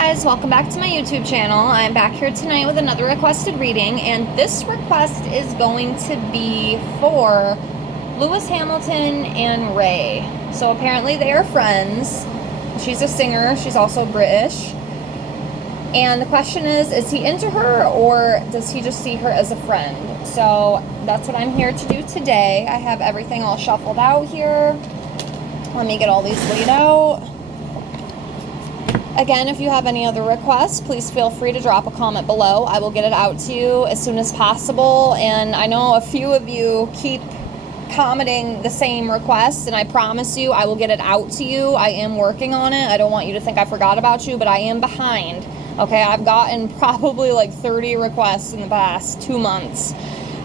guys, welcome back to my YouTube channel. I'm back here tonight with another requested reading, and this request is going to be for Lewis Hamilton and Raye. So apparently they are friends. She's a singer, she's also British. And the question is he into her or does he just see her as a friend? So that's what I'm here to do today. I have everything all shuffled out here. Let me get all these laid out. Again, if you have any other requests, please feel free to drop a comment below. I will get it out to you as soon as possible. And I know a few of you keep commenting the same requests, and I promise you I will get it out to you. I am working on it. I don't want you to think I forgot about you, but I am behind. Okay, I've gotten probably like 30 requests in the past 2 months.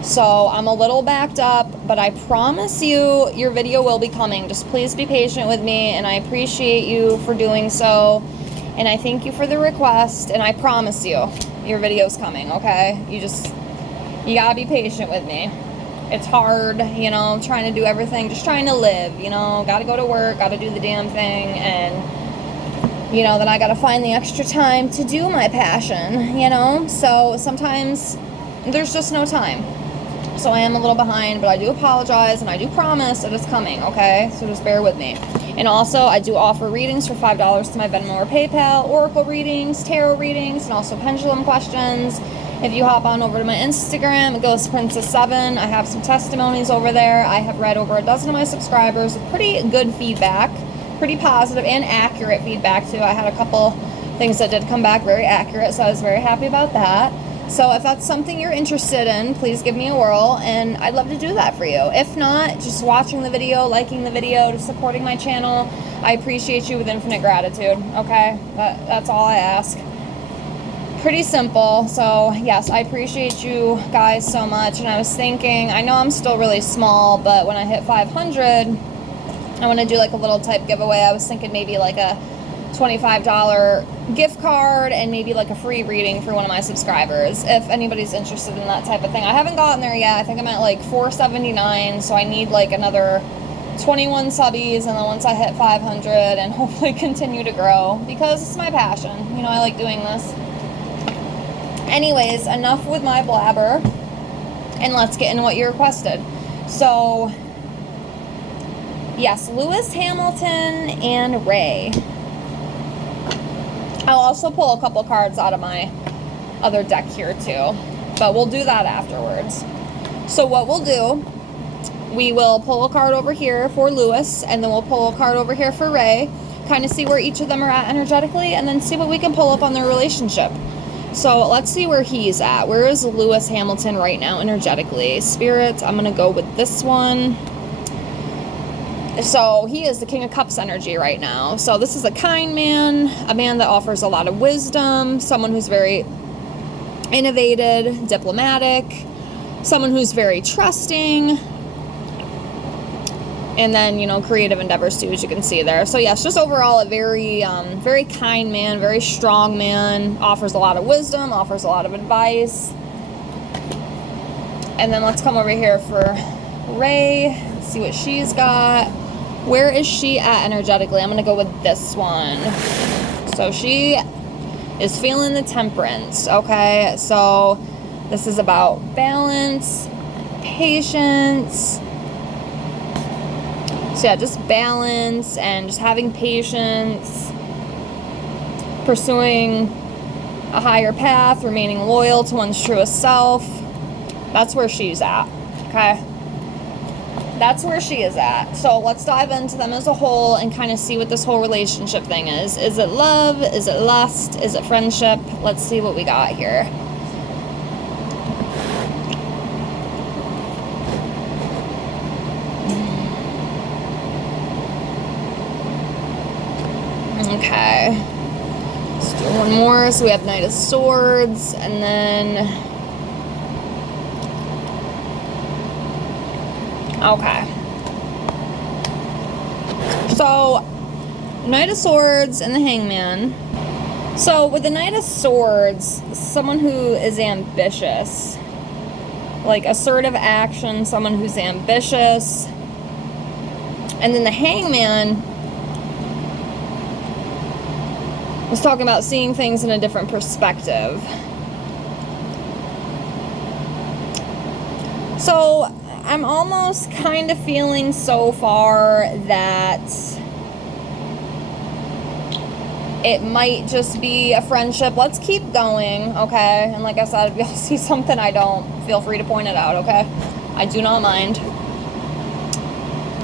So I'm a little backed up, but I promise you your video will be coming. Just please be patient with me, and I appreciate you for doing so. And I thank you for the request, and I promise you, your video's coming, okay? You gotta be patient with me. It's hard, you know, trying to do everything, just trying to live, you know, gotta go to work, gotta do the damn thing, and, you know, then I gotta find the extra time to do my passion, you know? So sometimes there's just no time. So I am a little behind, but I do apologize, and I do promise that it's coming, okay? So just bear with me. And also, I do offer readings for $5 to my Venmo or PayPal, oracle readings, tarot readings, and also pendulum questions. If you hop on over to my Instagram, Ghost Princess 7, I have some testimonies over there. I have read over a dozen of my subscribers with pretty good feedback, pretty positive and accurate feedback too. I had a couple things that did come back very accurate, so I was very happy about that. So if that's something you're interested in, please give me a whirl, and I'd love to do that for you. If not, just watching the video, liking the video, just supporting my channel, I appreciate you with infinite gratitude, okay? That's all I ask. Pretty simple. So yes, I appreciate you guys so much. And I was thinking, I know I'm still really small, but when I hit 500, I want to do like a little type giveaway. I was thinking maybe like a $25 gift card and maybe like a free reading for one of my subscribers, if anybody's interested in that type of thing. I haven't gotten there yet. I think I'm at like 479, so I need like another 21 subbies, and then once I hit 500 and hopefully continue to grow, because it's my passion. You know, I like doing this. Anyways, enough with my blabber, and let's get into what you requested. So yes, Lewis Hamilton and Raye. I'll also pull a couple cards out of my other deck here too, but we'll do that afterwards. So what we'll do, we will pull a card over here for Lewis, and then we'll pull a card over here for Raye, kind of see where each of them are at energetically, and then see what we can pull up on their relationship. So let's see where he's at. Where is Lewis Hamilton right now energetically? Spirits, I'm going to go with this one. So he is the King of Cups energy right now. So this is a kind man, a man that offers a lot of wisdom, someone who's very innovative, diplomatic, someone who's very trusting, and then, you know, creative endeavors too, as you can see there. So yes, just overall a very, very kind man, very strong man, offers a lot of wisdom, offers a lot of advice. And then let's come over here for Raye, see what she's got. Where is she at energetically? I'm going to go with this one. So she is feeling the Temperance, okay? So this is about balance, patience. So yeah, just balance and just having patience, pursuing a higher path, remaining loyal to one's truest self. That's where she's at, okay? That's where she is at. So let's dive into them as a whole and kind of see what this whole relationship thing is. Is it love? Is it lust? Is it friendship? Let's see what we got here. Okay. Let's do one more. So we have Knight of Swords, and then... Okay. So, Knight of Swords and the Hangman. So, with the Knight of Swords, someone who is ambitious. Like, assertive action, someone who's ambitious. And then the Hangman It's talking about seeing things in a different perspective. So I'm almost kind of feeling so far that it might just be a friendship. Let's keep going, okay? And like I said, if y'all see something I don't, feel free to point it out, okay? I do not mind.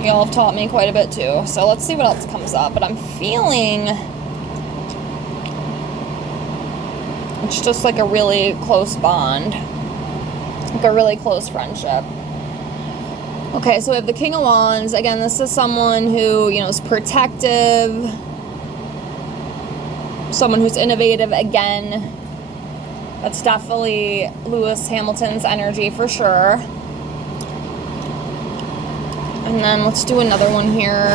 Y'all have taught me quite a bit too. So let's see what else comes up. But I'm feeling it's just like a really close bond. Like a really close friendship. Okay, so we have the King of Wands. Again, this is someone who, you know, is protective. Someone who's innovative. Again, that's definitely Lewis Hamilton's energy for sure. And then let's do another one here.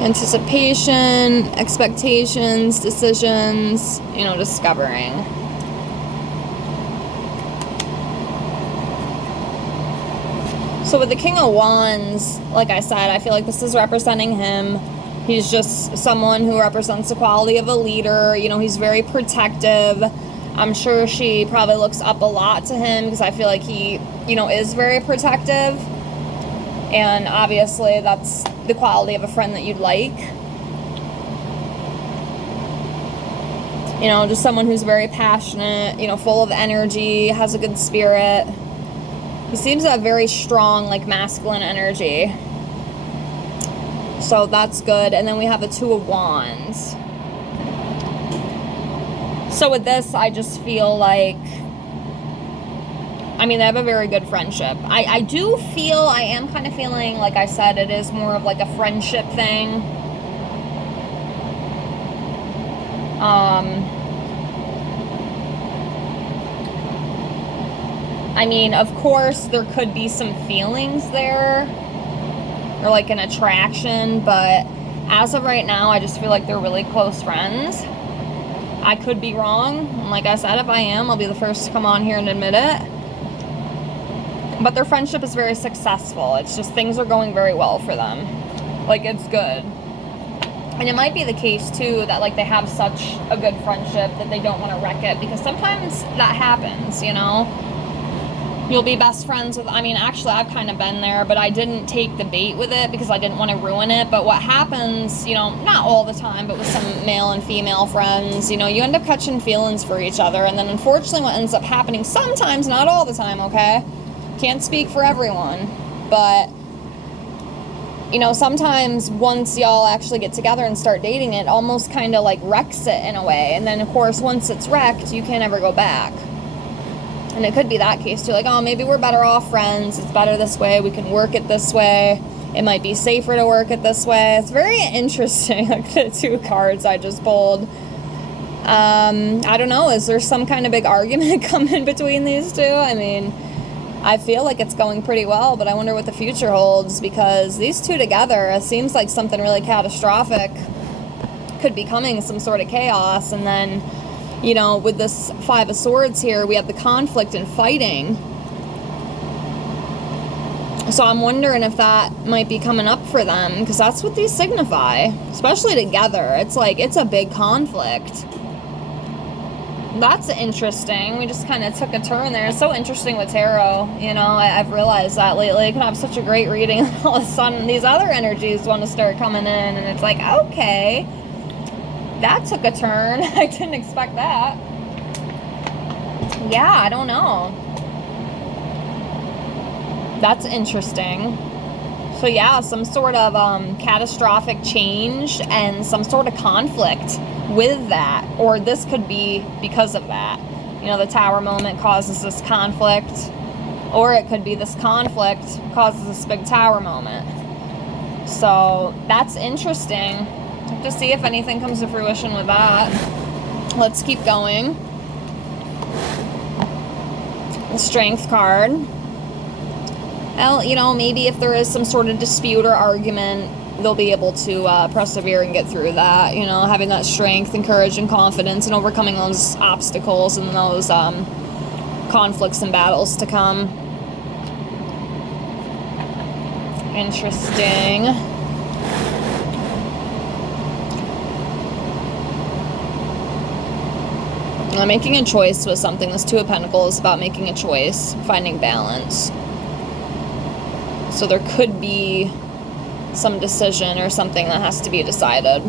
Anticipation, expectations, decisions, you know, discovering. So with the King of Wands, like I said, I feel like this is representing him. He's just someone who represents the quality of a leader. You know, he's very protective. I'm sure she probably looks up a lot to him because I feel like he, you know, is very protective. And obviously that's the quality of a friend that you'd like. You know, just someone who's very passionate, you know, full of energy, has a good spirit. He seems to have very strong, like, masculine energy. So that's good. And then we have the Two of Wands. So with this, I just feel like, I mean, they have a very good friendship. I do feel, I am kind of feeling, like I said, it is more of like a friendship thing. I mean, of course, there could be some feelings there, or like an attraction, but as of right now, I just feel like they're really close friends. I could be wrong, and like I said, if I am, I'll be the first to come on here and admit it. But their friendship is very successful. It's just things are going very well for them. Like, it's good. And it might be the case, too, that, like, they have such a good friendship that they don't want to wreck it, because sometimes that happens, you know? You'll be best friends with, I mean, actually, I've kind of been there, but I didn't take the bait with it because I didn't want to ruin it. But what happens, you know, not all the time, but with some male and female friends, you know, you end up catching feelings for each other. And then, unfortunately, what ends up happening sometimes, not all the time, okay? Can't speak for everyone, but, you know, sometimes once y'all actually get together and start dating, it almost kind of, like, wrecks it in a way. And then, of course, once it's wrecked, you can't ever go back. And it could be that case too, like, oh, maybe we're better off friends, it's better this way, we can work it this way, it might be safer to work it this way. It's very interesting, like the two cards I just pulled. I don't know, is there some kind of big argument coming between these two? I mean, I feel like it's going pretty well, but I wonder what the future holds, because these two together, it seems like something really catastrophic could be coming, some sort of chaos. And then, you know, with this Five of Swords here, we have the conflict and fighting. So I'm wondering if that might be coming up for them, because that's what these signify, especially together. It's like, it's a big conflict. That's interesting. We just kind of took a turn there. It's so interesting with tarot. You know, I've realized that lately. You can have such a great reading, and all of a sudden these other energies want to start coming in, and it's like, okay, that took a turn. I didn't expect that. Yeah, I don't know. That's interesting. So yeah, some sort of catastrophic change and some sort of conflict with that. Or this could be because of that. You know, the Tower moment causes this conflict. Or it could be this conflict causes this big Tower moment. So that's interesting. To see if anything comes to fruition with that. Let's keep going. The Strength card. Well, you know, maybe if there is some sort of dispute or argument, they'll be able to persevere and get through that. You know, having that strength and courage and confidence and overcoming those obstacles and those conflicts and battles to come. Interesting. Making a choice was something. This Two of Pentacles is about making a choice, finding balance. So there could be some decision or something that has to be decided.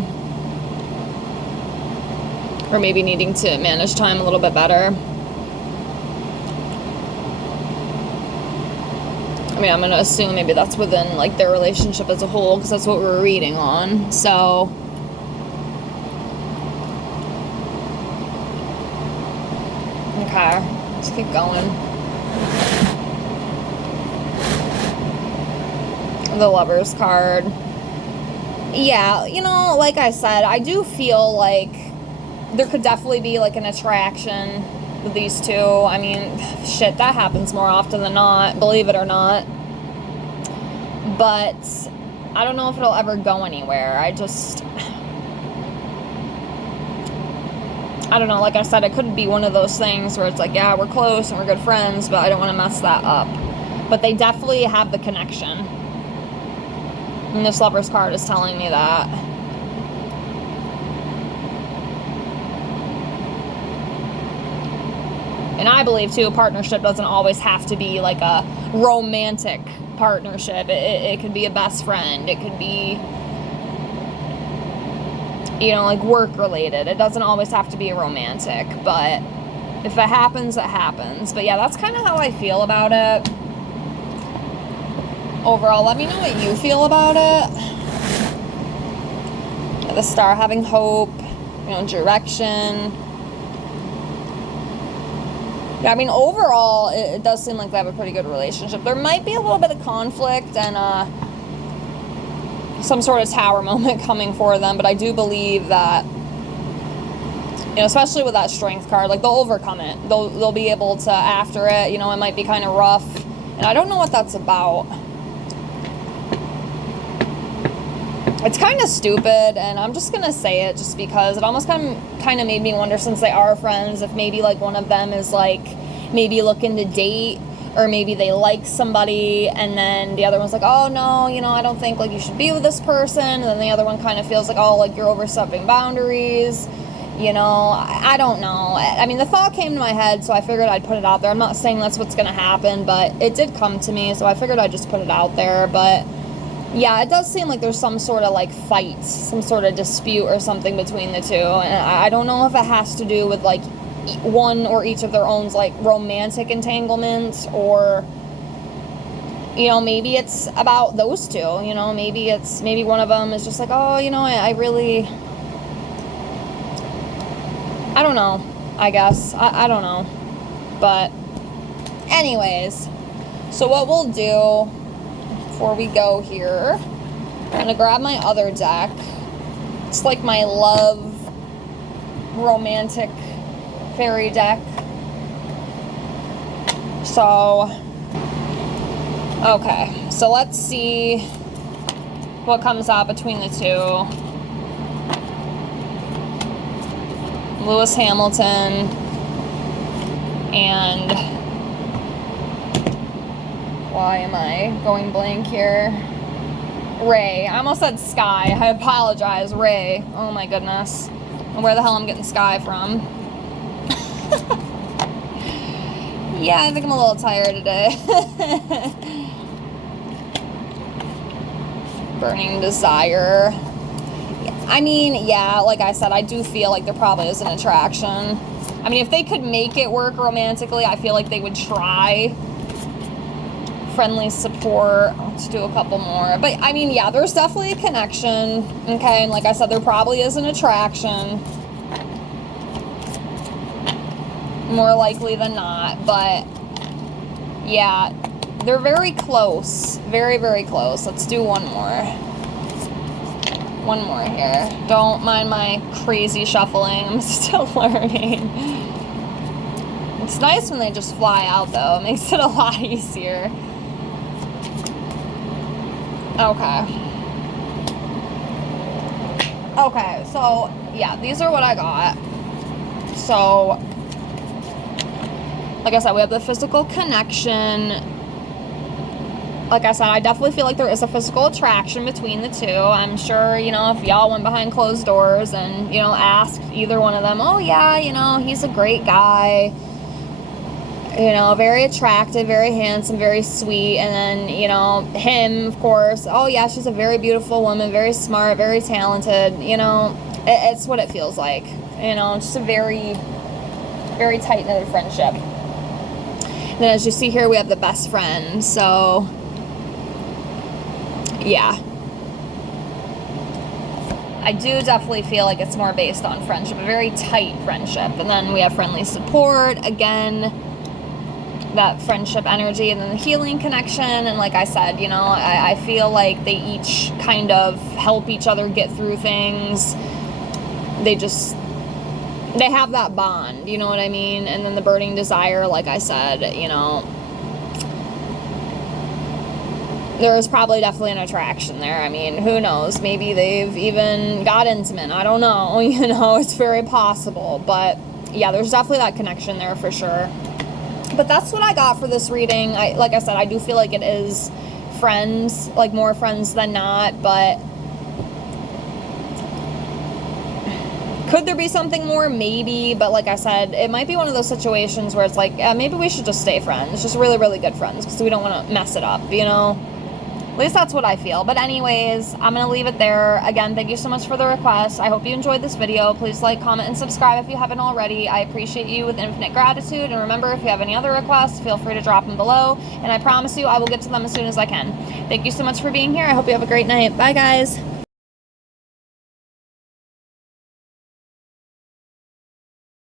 Or maybe needing to manage time a little bit better. I mean, I'm going to assume maybe that's within, like, their relationship as a whole, because that's what we're reading on. So, okay, let's keep going. The Lovers card. Yeah, you know, like I said, I do feel like there could definitely be, like, an attraction with these two. I mean, shit, that happens more often than not, believe it or not. But I don't know if it'll ever go anywhere. I don't know, like I said, it could be one of those things where it's like, yeah, we're close and we're good friends, but I don't want to mess that up. But they definitely have the connection. And this Lover's card is telling me that. And I believe, too, a partnership doesn't always have to be like a romantic partnership. It could be a best friend. It could be, you know, like work related. It doesn't always have to be romantic. But if it happens, it happens. But yeah, that's kind of how I feel about it. Overall, let me know what you feel about it. The Star having hope, you know, direction. Yeah, I mean, overall, it does seem like they have a pretty good relationship. There might be a little bit of conflict and some sort of tower moment coming for them, but I do believe that, you know, especially with that Strength card, like, they'll overcome it. They'll be able to, after it, you know, it might be kind of rough, and I don't know what that's about. It's kind of stupid, and I'm just gonna say it just because it almost kind of made me wonder, since they are friends, if maybe, like, one of them is, like, maybe looking to date, or maybe they like somebody, and then the other one's like, oh, no, you know, I don't think, like, you should be with this person, and then the other one kind of feels like, oh, like, you're overstepping boundaries, you know, I don't know. I mean, the thought came to my head, so I figured I'd put it out there. I'm not saying that's what's gonna happen, but it did come to me, so I figured I'd just put it out there. But yeah, it does seem like there's some sort of, like, fight, some sort of dispute or something between the two. And I don't know if it has to do with, like, one or each of their own, like, romantic entanglements, or, you know, maybe it's about those two, you know, maybe one of them is just like, oh, you know, I really, I don't know, I guess, I don't know. But anyways, so what we'll do before we go here, I'm going to grab my other deck. It's like my love romantic fairy deck. So, okay, so let's see what comes out between the two. Lewis Hamilton and, why am I going blank here? Raye. I almost said Sky. I apologize. Raye. Oh my goodness. Where the hell I'm getting Sky from? Yeah, I think I'm a little tired today. Burning Desire. I mean, yeah, like I said, I do feel like there probably is an attraction. I mean, if they could make it work romantically, I feel like they would try. Friendly support. Let's do a couple more. But, I mean, yeah, there's definitely a connection. Okay, and like I said, there probably is an attraction. More likely than not. But, yeah, they're very close. Very, very close. Let's do one more. One more here. Don't mind my crazy shuffling. I'm still learning. It's nice when they just fly out, though. It makes it a lot easier. Okay. Okay, so, yeah, these are what I got. So, like I said, we have the physical connection, like I said, I definitely feel like there is a physical attraction between the two. I'm sure, you know, if y'all went behind closed doors and, you know, asked either one of them, oh yeah, you know, he's a great guy, you know, very attractive, very handsome, very sweet. And then, you know, him, of course, oh yeah, she's a very beautiful woman, very smart, very talented. You know, it's what it feels like. You know, just a very, very tight-knit friendship. And then as you see here, we have the best friend. So, yeah. I do definitely feel like it's more based on friendship, a very tight friendship. And then we have friendly support, again, that friendship energy, and then the healing connection. And like I said, you know, I feel like they each kind of help each other get through things. They have that bond, you know what I mean? And then the burning desire, like I said, you know, there is probably definitely an attraction there. I mean, who knows? Maybe they've even got intimate. I don't know. You know, it's very possible. But yeah, there's definitely that connection there for sure. But that's what I got for this reading. Like I said, I do feel like it is friends, like more friends than not. But could there be something more? Maybe. But like I said, it might be one of those situations where it's like, maybe we should just stay friends. Just really, really good friends, because we don't want to mess it up, you know? At least that's what I feel. But anyways, I'm going to leave it there. Again, thank you so much for the request. I hope you enjoyed this video. Please like, comment, and subscribe if you haven't already. I appreciate you with infinite gratitude. And remember, if you have any other requests, feel free to drop them below. And I promise you, I will get to them as soon as I can. Thank you so much for being here. I hope you have a great night. Bye, guys.